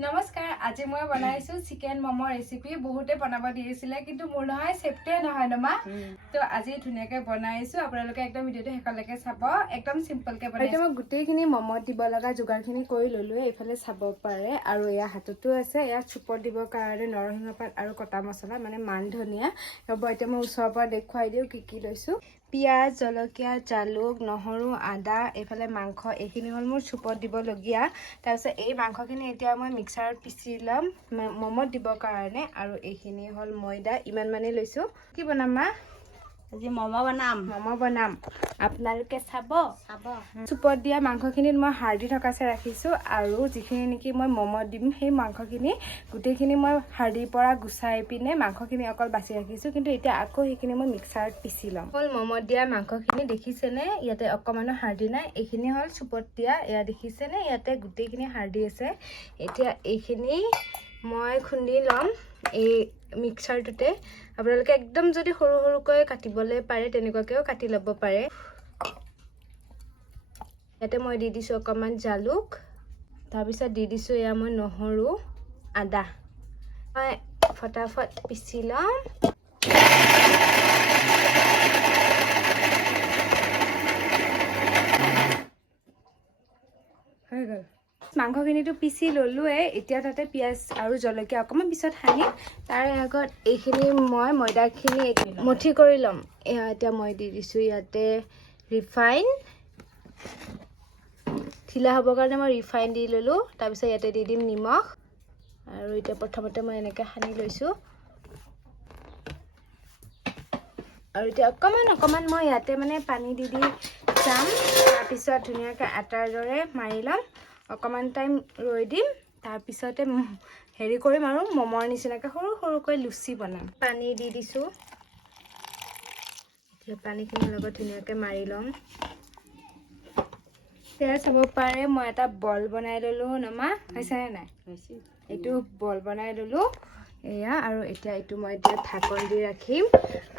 নমস্কাৰ আজি মই বনাইছো চিকেন ম'ম' ৰেচিপি বহুতে বনাব দিছিলে কিন্তু মোৰ নহয় চেফটোৱে নহয় নমা তো আজি ধুনীয়াকে বনাইছো আপোনালোকে একদম ভিডিঅ'টো শেষলৈকে চাব একদম চিম্পলকে বনাইছো। মই গোটেইখিনি ম'মত দিব লগা যোগাৰখিনি কৰি ল'লো এইফালে চাব পাৰে আৰু এয়া হাততো আছে এয়া চুপত দিবৰ কাৰণে নৰসিংহ পাত আৰু কটা মছলা মানে মান ধনিয়া। ৰ'ব এতিয়া মই ওচৰৰ পৰা দেখুৱাই দিওঁ কি কি লৈছো। পিঁয়াজ জলকীয়া জালুক নহৰু আদা এইফালে মাংস এইখিনি হ'ল মোৰ চুপত দিবলগীয়া। তাৰপিছত এই মাংসখিনি এতিয়া মই মিক্সাৰত পিচি ল'ম মমত দিবৰ কাৰণে। আৰু এইখিনি হ'ল ময়দা ইমান মানে লৈছোঁ। কি বনাম মা? আজি ম'ম' বনাম। ম'ম' বনাম। আপোনালোকে চাব। চাব। চুপত দিয়া মাংসখিনিত মই হাৰ্ডি থকাছে ৰাখিছোঁ আৰু যিখিনি নেকি মই ম'মত দিম সেই মাংসখিনি গোটেইখিনি মই হাৰ্ডিৰ পৰা গুচাই পিনে মাংসখিনি অকল বাছি ৰাখিছোঁ কিন্তু এতিয়া আকৌ সেইখিনি মই মিক্সাৰত পিচি ল'ম। হ'ল ম'মত দিয়া মাংসখিনি দেখিছেনে? ইয়াতে অকণমানো হাৰ্ডি নাই। এইখিনি হ'ল চুপত দিয়া এয়া দেখিছেনে? ইয়াতে গোটেইখিনি হাৰ্ডি আছে। এতিয়া এইখিনি মই খুন্দি ল'ম এই মিক্সাৰটোতে। আপোনালোকে একদম যদি সৰু সৰুকৈ কাটিবলৈ পাৰে তেনেকুৱাকৈও কাটি ল'ব পাৰে। ইয়াতে মই দি দিছোঁ অকণমান জালুক। তাৰপিছত দি দিছোঁ এয়া মই নহৰু আদা। মই ফটাফট পিচি ল'ম হৈ গ'ল মাংসখিনিতো পিচি ল'লোৱে এতিয়া তাতে পিঁয়াজ আৰু জলকীয়া অকণমান পিছত সানি তাৰে আগত এইখিনি মই ময়দাখিনি মুঠি কৰি ল'ম। এয়া এতিয়া মই দি দিছোঁ ইয়াতে ৰিফাইন। ঢিলা হ'বৰ কাৰণে মই ৰিফাইন দি ল'লোঁ তাৰপিছত ইয়াতে দি দিম নিমখ। আৰু এতিয়া প্ৰথমতে মই এনেকৈ সানি লৈছোঁ। আৰু এতিয়া অকণমান অকণমান মই ইয়াতে মানে পানী দি দি যাম তাৰপিছত ধুনীয়াকৈ আটাৰ দৰে মাৰি ল'ম। অকণমান টাইম ৰৈ দিম তাৰপিছতে হেৰি কৰিম আৰু মমৰ নিচিনাকৈ সৰু সৰুকৈ লুচি বনাম। পানী দি দিছোঁ। এতিয়া পানীখিনিৰ লগত ধুনীয়াকৈ মাৰি ল'ম। এতিয়া চাব পাৰে মই এটা বল বনাই ল'লোঁ নমা হৈছেনে নাই? এইটো বল বনাই ল'লোঁ। এয়া আৰু এতিয়া এইটো মই এতিয়া ঢাকন দি ৰাখিম।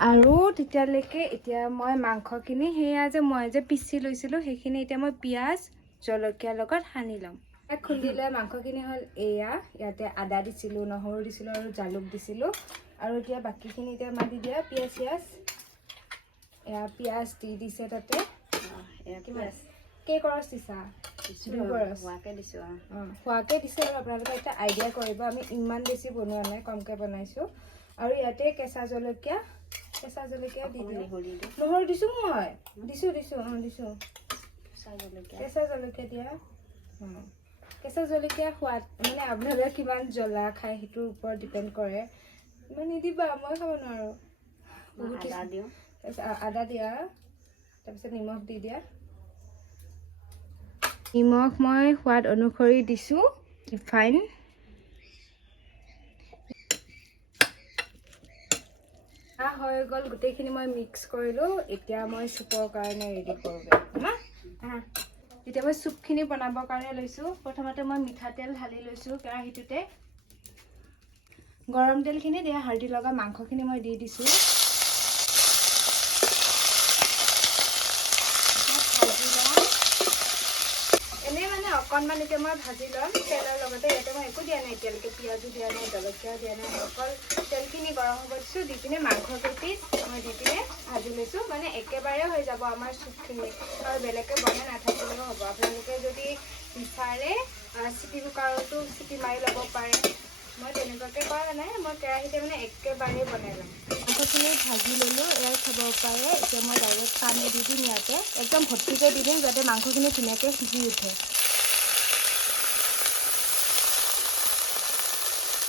আৰু তেতিয়ালৈকে এতিয়া মই মাংসখিনি সেয়া যে মই যে পিচি লৈছিলোঁ সেইখিনি এতিয়া মই পিঁয়াজ জলকীয়াৰ লগত সানি ল'ম। ইয়াক খুন্দি লৈ মাংসখিনি হ'ল এয়া ইয়াতে আদা দিছিলোঁ নহৰু দিছিলোঁ আৰু জালুক দিছিলোঁ। আৰু এতিয়া বাকীখিনি এতিয়া মাতি দিয়া পিঁয়াজ চিয়াজ এয়া পিঁয়াজ দি দিছে তাতে। কিমান? কেই কৰচ দিছা? দুই দিছোঁ অঁ। খোৱাকৈ দিছে আৰু আপোনালোকে এটা আইডিয়া কৰিব। আমি ইমান বেছি বনোৱা নাই কমকৈ বনাইছোঁ। আৰু ইয়াতে কেঁচা জলকীয়া কেঁচা জলকীয়া দি দিওঁ। নহৰু দিছোঁ মই। দিছোঁ দিছোঁ অঁ দিছোঁ। চাহ জলকীয়া। কেঁচা জলকীয়া দিয়া? কেঁচা জলকীয়া সোৱাদ মানে আপোনালোকে কিমান জ্বলা খায় সেইটোৰ ওপৰত ডিপেণ্ড কৰে। ইমান নিদিবা মই খাব নোৱাৰোঁ। বহুত আদা দিওঁ। তাৰপিছত আ- আদা দিয়া তাৰপিছত নিমখ দি দিয়া। নিমখ মই সোৱাদ অনুসৰি দিছোঁ ৰিফাইন হৈ গ'ল গোটেইখিনি মই মিক্স কৰিলোঁ। এতিয়া মই চুপৰ কাৰণে ৰেডি কৰোঁগৈ। না আহ। এতিয়া মই চুপখিনি বনাবৰ কাৰণে লৈছোঁ। প্ৰথমতে মই মিঠাতেল ঢালি লৈছোঁ কেৰাহীটোতে। গৰম তেলখিনিত এয়া হালধি লগা মাংসখিনি মই দি দিছোঁ। অকণমান এতিয়া মই ভাজি ল'ম। তেলৰ লগতে ইয়াতে মই একো দিয়া নাই এতিয়ালৈকে পিঁয়াজো দিয়া নাই, জলকীয়াও দিয়া নাই, অকল তেলখিনি গৰম হ'ব দিছোঁ দি পিনে মাংস কেইপিচ মই দি পিনে ভাজি লৈছোঁ। মানে একেবাৰে হৈ যাব আমাৰ চুপখিনি। আৰু বেলেগকৈ বনাই নাথাকিলেও হ'ব। আপোনালোকে যদি বিচাৰে চিটি কুকাৰতো চিটি মাৰি ল'ব পাৰে। মই তেনেকুৱাকৈ কৰা নাই। মই কেৰাহীতে মানে একেবাৰেই বনাই ল'ম। মাংসখিনি ভাজি ল'লোঁ এয়া খাব পাৰে। এতিয়া মই ডাইৰেক্ট পানী দি দিম ইয়াতে। একদম ভৰ্তিকৈ দি দিম যাতে মাংসখিনি ধুনীয়াকৈ সিজি উঠে।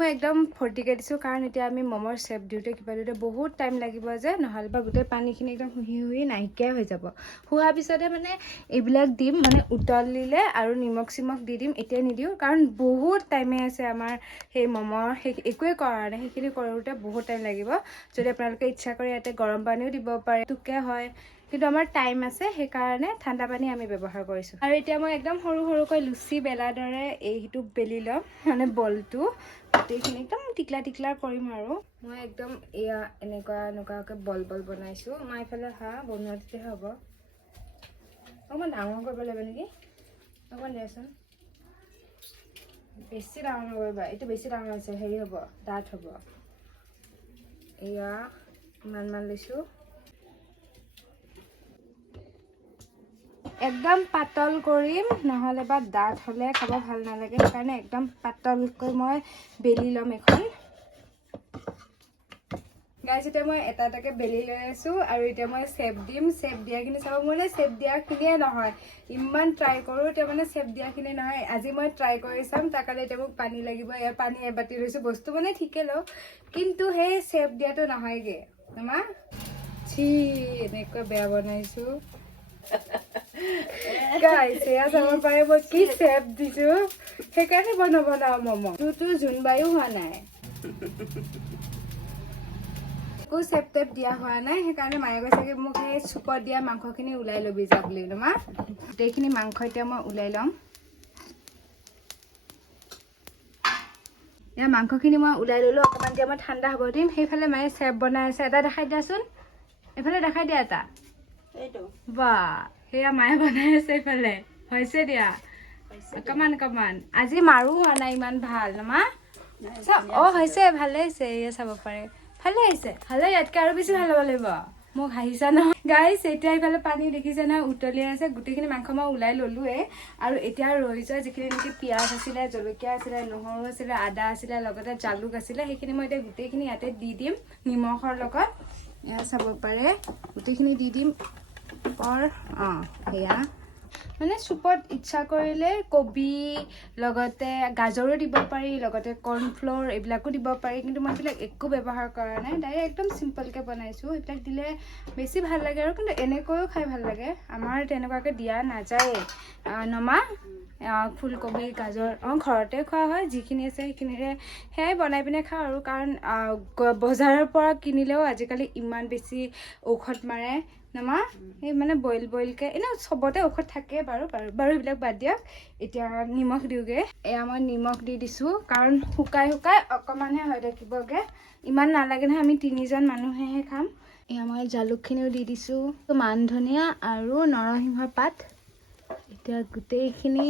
মই একদম ফৰ্তিকৈ দিছোঁ কাৰণ এতিয়া আমি মমৰ চেপ দিওঁতে কিবা দিওঁতে বহুত টাইম লাগিব যে নহ'লে বা গোটেই পানীখিনি একদম শুহি শুহি নাইকিয়াই হৈ যাব। হোৱাৰ পিছতে মানে এইবিলাক দিম মানে উতলিলে আৰু নিমখ চিমখ দি দিম এতিয়া নিদিওঁ কাৰণ বহুত টাইমে আছে আমাৰ সেই মমৰ সেই একোৱেই কৰা নাই সেইখিনি কৰোঁতে বহুত টাইম লাগিব। যদি আপোনালোকে ইচ্ছা কৰে ইয়াতে গৰম পানীও দিব পাৰে টোকে হয়। কিন্তু আমাৰ টাইম আছে, সেইকাৰণে ঠাণ্ডা পানী আমি ব্যৱহাৰ কৰিছোঁ। আৰু এতিয়া মই একদম সৰু সৰুকৈ লুচি বেলাৰ দৰে এইটো বেলি ল'ম মানে বলটো। গোটেইখিনি একদম টিকলা টিকলা কৰিম আৰু। মই একদম এয়া এনেকুৱা এনেকুৱাকৈ বল বল বনাইছোঁ। মই এইফালে হাঁহ বনোৱা তেতিয়াহে হ'ব। অকণমান ডাঙৰ কৰিব লাগিব নেকি? অকণমান দিয়াচোন। বেছি ডাঙৰ নকৰিবা, এইটো বেছি ডাঙৰ হৈছে, হেৰি হ'ব, ডাঠ হ'ব। এয়া ইমানমান লৈছোঁ। একদম পাতল কৰিম, নহ'লে বা ডাঠ হ'লে খাব ভালো নালাগে। সেইকাৰণে একদম পাতলকৈ মই বেলি ল'ম এখন। গাইজ এতিয়া মই এটা এটাকে বেলি লৈ আছোঁ আৰু এতিয়া মই চেপ দিম। চেপ দিয়াখিনি চাব মানে চেপ দিয়াখিনিয়ে নহয়। ইমান ট্ৰাই কৰোঁ, এতিয়া মানে চেপ দিয়াখিনি নহয়। আজি মই ট্ৰাই কৰি চাম, তাৰ কাৰণে এতিয়া মোক পানী লাগিব। ইয়াৰ পানী এবাতি লৈছোঁ। বস্তু মানে ঠিকে লওঁ, কিন্তু সেই চেপ দিয়াটো নহয়গৈ। মা চি এনেকুৱা বেয়া বনাইছোঁ। গাইছ এয়া চাব পাৰে মই কি চেপ দিছোঁ সেইকাৰণে মই নবনাওঁ ম'ম' তোৰতো জোনবায়ো হোৱা নাই একো চেপ টেপ দিয়া হোৱা নাই সেইকাৰণে মায়ে কৈছে মোক সেই চুপত দিয়া মাংসখিনি ওলাই ল'বি যা বুলি মা গোটেইখিনি মাংস এতিয়া মই ওলাই ল'ম এয়া মাংসখিনি মই ওলাই ল'লোঁ অকণমান এতিয়া মই ঠাণ্ডা হ'ব দিম সেইফালে মায়ে চেপ বনাই আছে এটা দেখাই দিয়াচোন এইফালে দেখাই দিয়া এটা বা সেয়া মায়ে বনাই আছে এইফালে। হৈছে দিয়া। অকণমান অকণমান আজি মাৰো হোৱা নাই ইমান ভাল ন মা? চাওক অঁ হৈছে ভালে হৈছে এয়া চাব পাৰে। ভালে হৈছে ভালে ইয়াতকৈ আৰু বেছি ভাল হ'ব লাগিব। মোক হাঁহিছা নহয় গাইছ এতিয়া ইফালে পানী দেখিছে নহয় উতলি আছে। গোটেইখিনি মাংস মই ওলাই ল'লোৱে আৰু এতিয়া ৰৈ যোৱা যিখিনি নেকি পিঁয়াজ আছিলে জলকীয়া আছিলে নহৰু আছিলে আদা আছিলে লগতে জালুক আছিলে সেইখিনি মই এতিয়া গোটেইখিনি ইয়াতে দি দিম নিমখৰ লগত। এয়া চাব পাৰে গোটেইখিনি দি দিম। পৰ অঁ সেয়া মানে চুপত ইচ্ছা কৰিলে কবি লগতে গাজৰো দিব পাৰি লগতে কৰ্ণফ্ল'ৰ এইবিলাকো দিব পাৰি কিন্তু মই এইবিলাক একো ব্যৱহাৰ কৰা নাই। ডাইৰেক্ট একদম চিম্পলকৈ বনাইছোঁ। এইবিলাক দিলে বেছি ভালো লাগে আৰু কিন্তু এনেকৈও খাই ভালো লাগে। আমাৰ তেনেকুৱাকৈ দিয়া নাযায়েই। আহ, নমা। ফুলকবি গাজৰ অঁ ঘৰতে খোৱা হয় যিখিনি আছে সেইখিনিৰে সেয়াই বনাই পিনে খাওঁ আৰু কাৰণ বজাৰৰ পৰা কিনিলেও আজিকালি ইমান বেছি ঔষধ মাৰে। নমা। এই মানে বইল বইলকৈ এনেও চবতে ঔষধ থাকে বাৰু বাৰু এইবিলাক বাদ দিয়ক। এতিয়া নিমখ দিওঁগৈ। এয়া মই নিমখ দি দিছোঁ কাৰণ শুকাই শুকাই অকণমানহে হৈ থাকিবগৈ। ইমান নালাগে নহয় আমি তিনিজন মানুহেহে খাম। এয়া মই জালুকখিনিও দি দিছোঁ মান ধনিয়া আৰু নৰসিংহৰ পাত। এতিয়া গোটেইখিনি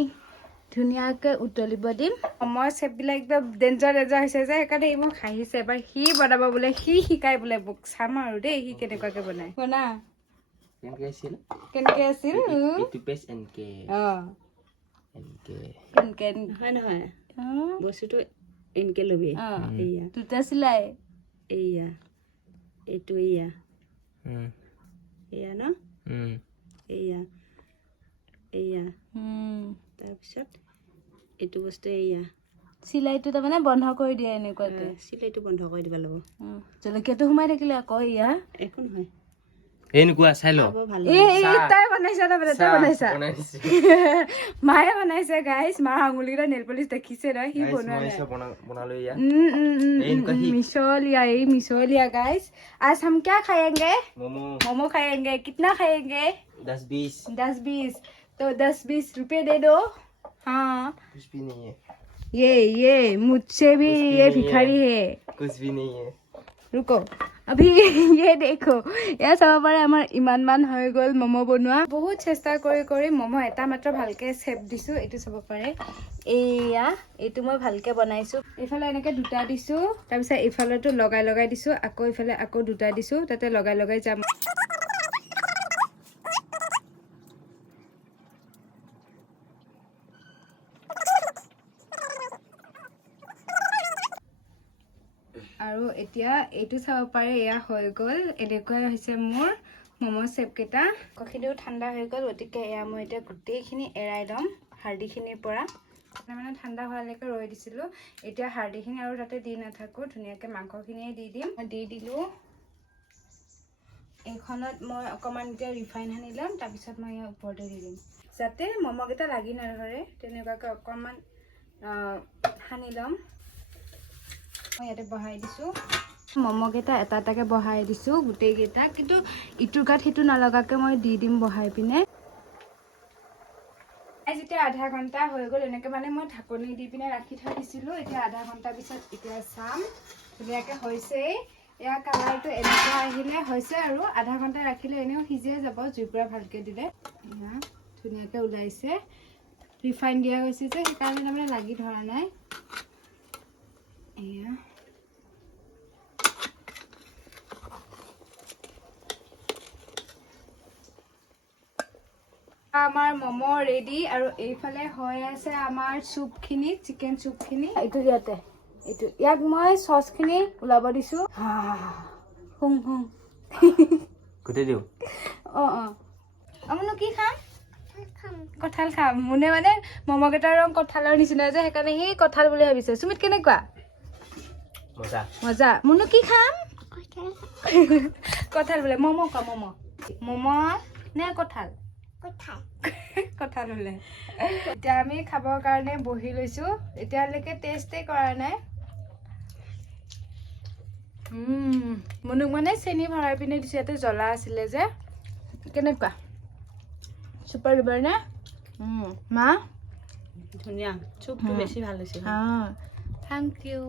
ধুনীয়াকৈ উতলিব দিম। মই চেপবিলাক একদম ডেঞ্জাৰ ডেঞ্জাৰ হৈছে যে সেইকাৰণে মোক হাঁহিছে এবাৰ সি বনাব বোলে সি শিকাই বোলে চাম আৰু দেই সি কেনেকুৱাকৈ বনাই বনা। কেনেকে আছিল কেনেকৈ আছিল এইটো পেজ এনেকে অঁ এনেকে কেনেকৈ নহয় নহয় অঁ বস্তুটো এনেকে ল'বি অঁ এইয়া দুটা চিলাই এইয়া এইটো এইয়া উম, এইয়া ন উম, এইয়া এইয়া উম। তাৰপিছত এইটো বস্তু এইয়া চিলাইটো তাৰমানে বন্ধ কৰি দিয়ে এনেকুৱাকৈ আহ, চিলাইটো বন্ধ কৰি দিব লাগিব উম। জলকীয়াটো সোমাই থাকিলে আকৌ ইয়া একো নহয় এনেকুৱা চাই ল খাব ভাল এই লাগে। এই তাই বনাইছা তাৰমানে তাই বনাইছা বনাই দিছে। মায়ে বনাইছে গাইছ মাৰ আঙুলিকেইটা নেল পলিচ দেখিছে ন সি Guys, বনোৱা মই নাই চব বনা- বনালো ইয়াত। हम्म, हम्म, हम्म, ये इनका हम्म, ही- मिसोलिया ये मिसोलिया गाइस आज हम क्या खाएंगे मोमो मोमो खाएंगे कितना खाएंगे दस बीस दस बीस तो दस बीस रुपए दे दो हाँ कुछ भी नहीं है ये ये मुझसे भी कुछ भी ये नहीं भिखारी है कुछ भी नहीं है रुको अभी ये देखो এয়া চাব পাৰে আমাৰ ইমানমান হৈ গ'ল ম'ম' বনোৱা বহুত চেষ্টা কৰি কৰি ম'ম' এটা মাত্ৰ ভালকৈ চেপ দিছোঁ এইটো চাব পাৰে এয়া এইটো মই ভালকৈ বনাইছোঁ এইফালে এনেকৈ দুটা দিছোঁ তাৰপিছত এইফালতো লগাই লগাই দিছোঁ আকৌ এইফালে আকৌ দুটা দিছোঁ তাতে লগাই লগাই যাম এতিয়া এইটো চাব পাৰে এয়া হৈ গ'ল। এনেকুৱাই হৈছে মোৰ ম'ম' চেপকেইটা কখিনিও ঠাণ্ডা হৈ গ'ল গতিকে এয়া মই এতিয়া গোটেইখিনি এৰাই ল'ম হাৰ্ডিখিনিৰ পৰা। মানে ঠাণ্ডা হোৱালৈকে ৰৈ দিছিলোঁ। এতিয়া হাৰ্ডিখিনি আৰু তাতে দি নাথাকোঁ ধুনীয়াকৈ মাংসখিনিয়ে দি দিম। মই দি দিলোঁ। এইখনত মই অকণমান এতিয়া ৰিফাইন সানি ল'ম তাৰপিছত মই ইয়াৰ ওপৰতে দি দিম। যাতে ম'ম'কেইটা লাগি নধৰে তেনেকুৱাকৈ অকণমান সানি ল'ম। ইয়াতে বহাই দিছোঁ। ম'ম'কেইটা এটা এটাকৈ বহাই দিছোঁ গোটেইকেইটা কিন্তু ইটোৰ গাত সিটো নলগাকৈ মই দি দিম বহাই পিনে। যেতিয়া আধা ঘণ্টা হৈ গ'ল এনেকৈ মানে মই ঢাকনি দি পিনে ৰাখি থৈ দিছিলোঁ। এতিয়া আধা ঘণ্টাৰ পিছত এতিয়া চাম। ধুনীয়াকৈ হৈছেই। এয়া কালাৰটো এনেকুৱা আহিলে হৈছে আৰু আধা ঘণ্টা ৰাখিলে এনেও সিজিয়ে যাব জুইৰ পৰা ভালকৈ দিলে। ধুনীয়াকৈ ওলাইছে। ৰিফাইন দিয়া গৈছে যে সেইকাৰণে তাৰমানে লাগি ধৰা নাই। এয়া আমাৰ ম'ম' ৰেডি আৰু এইফালে হৈ আছে আমাৰ চুপখিনি চিকেন চুপখিনি। এইটো ইয়াতে এইটো। ইয়াক মই চচখিনি ওলাব দিছোঁ। হুং হুং গোটেই দিওঁ? অঁ অঁ। আমনো কি খাম? কঁঠাল খাম। মোনে মানে মমকেইটাৰ ৰং কঁঠালৰ নিচিনা যে সেইকাৰণে সেই কঁঠাল বুলি ভাবিছে। সুমিত কেনেকুৱা? মজা। মজা। মোনো কি খাম? কঁঠাল বোলে। ম'ম' খোৱা ম'ম' ম'ম' নে কঁঠাল? কঁঠাল। বোলে এতিয়া আমি খাবৰ কাৰণে বহি লৈছোঁ। এতিয়ালৈকে টেষ্টেই কৰা নাই। মুনুক মানে চেনি ভৰাই পিনে দিছোঁ। ইয়াতে জ্বলা আছিলে যে। কেনেকুৱা? চুপাৰ ডুপাৰ নে? মা? ধুনীয়া। চুপটো বেছি ভাল হৈছে থেংক ইউ